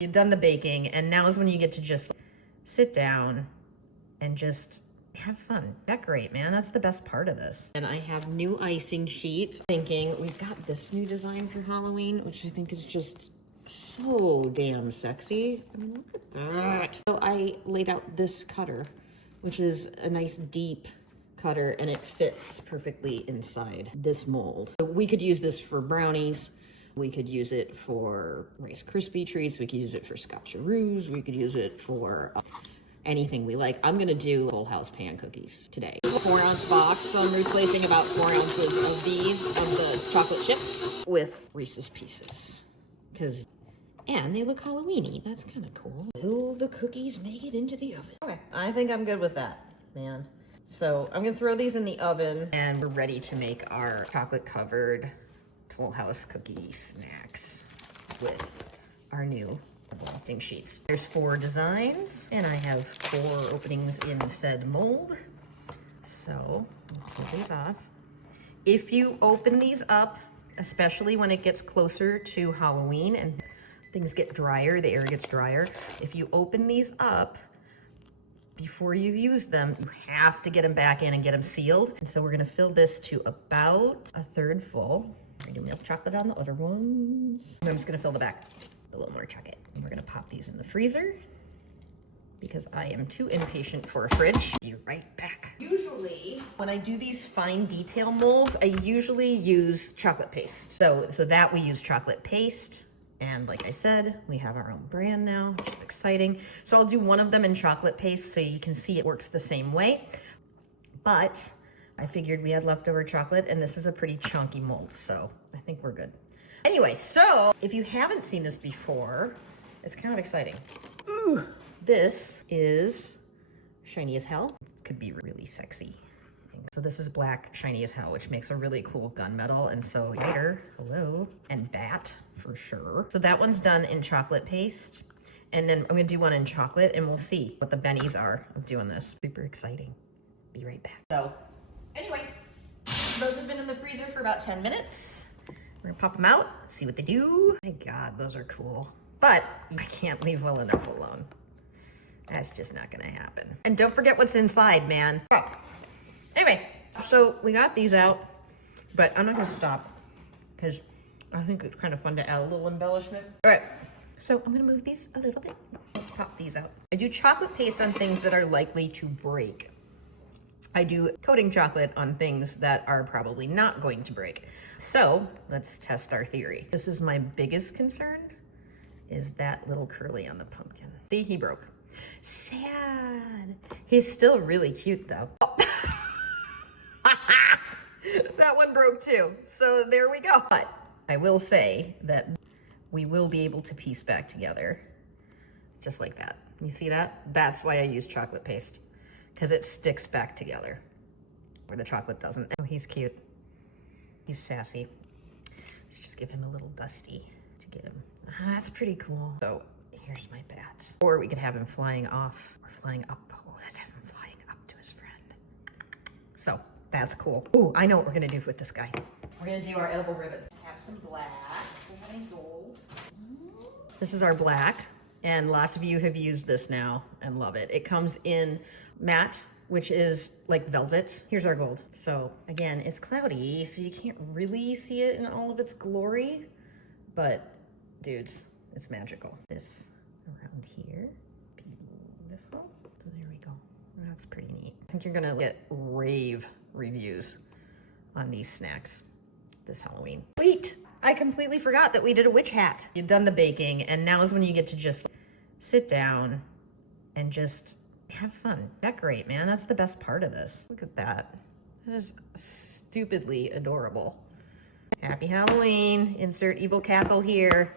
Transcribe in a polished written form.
You've done the baking, and now is when you get to just sit down and just have fun. Decorate, man. That's the best part of this. And I have new icing sheets. Thinking we've got this new design for Halloween, which I think is just so damn sexy. I mean, look at that. So I laid out this cutter, which is a nice deep cutter, and it fits perfectly inside this mold. So we could use this for brownies. We could use it for Rice Krispie treats. We could use it for scotcheroos. We could use it for anything we like. I'm gonna do Full House pan cookies today. 4-ounce box, so I'm replacing about 4 ounces of these, of the chocolate chips, with Reese's Pieces. And they look Halloween-y. That's kind of cool. Will the cookies make it into the oven? Okay, I think I'm good with that, man. So I'm gonna throw these in the oven, and we're ready to make our chocolate-covered Full House cookie snacks with our new icing sheets. There's 4 designs, and I have 4 openings in said mold. So I'll pull these off. If you open these up, especially when it gets closer to Halloween and things get drier, the air gets drier, if you open these up before you use them, you have to get them back in and get them sealed. And so we're gonna fill this to about 1/3 full. I do milk chocolate on the other ones. And I'm just gonna fill the back with a little more chocolate. And we're gonna pop these in the freezer because I am too impatient for a fridge. Be right back. Usually, when I do these fine detail molds, I usually use chocolate paste. So that we use chocolate paste. And like I said, we have our own brand now, which is exciting. So I'll do one of them in chocolate paste so you can see it works the same way. But I figured we had leftover chocolate, and this is a pretty chunky mold, so I think we're good. Anyway, so if you haven't seen this before, it's kind of exciting. Ooh, this is shiny as hell. It could be really sexy. So this is black shiny as hell, which makes a really cool gunmetal. And so lighter, hello, and bat for sure. So that one's done in chocolate paste. And then I'm gonna do one in chocolate, and we'll see what the bennies are of doing this. Super exciting. Be right back. So anyway, those have been in the freezer for about 10 minutes. We're gonna pop them out, see what they do. My God, those are cool. But I can't leave well enough alone. That's just not gonna happen. And don't forget what's inside, man. Oh. Anyway, so we got these out, but I'm not gonna stop because I think it's kind of fun to add a little embellishment. All right, so I'm gonna move these a little bit. Let's pop these out. I do chocolate paste on things that are likely to break. I do coating chocolate on things that are probably not going to break. So let's test our theory. This is my biggest concern, is that little curly on the pumpkin. See, he broke. Sad. He's still really cute though. Oh. That one broke too. So there we go. But I will say that we will be able to piece back together just like that. You see that? That's why I use chocolate paste, because it sticks back together where the chocolate doesn't. Oh, he's cute. He's sassy. Let's just give him a little dusty to get him. That's pretty cool. So here's my bat. Or we could have him flying off or flying up. Oh, let's have him flying up to his friend. So that's cool. Oh, I know what we're gonna do with this guy. We're gonna do our edible ribbon. Have some black, we have any gold. This is our black, and lots of you have used this now and love it. It comes in matte, which is like velvet. Here's our gold. So again, it's cloudy, so you can't really see it in all of its glory, but dudes, it's magical. This around here, beautiful. So there we go. That's pretty neat. I think you're gonna get rave reviews on these snacks this Halloween. Wait, I completely forgot that we did a witch hat. You've done the baking, and now is when you get to just sit down and just have fun. Decorate, man. That's the best part of this. Look at that. That is stupidly adorable. Happy Halloween. Insert evil cackle here.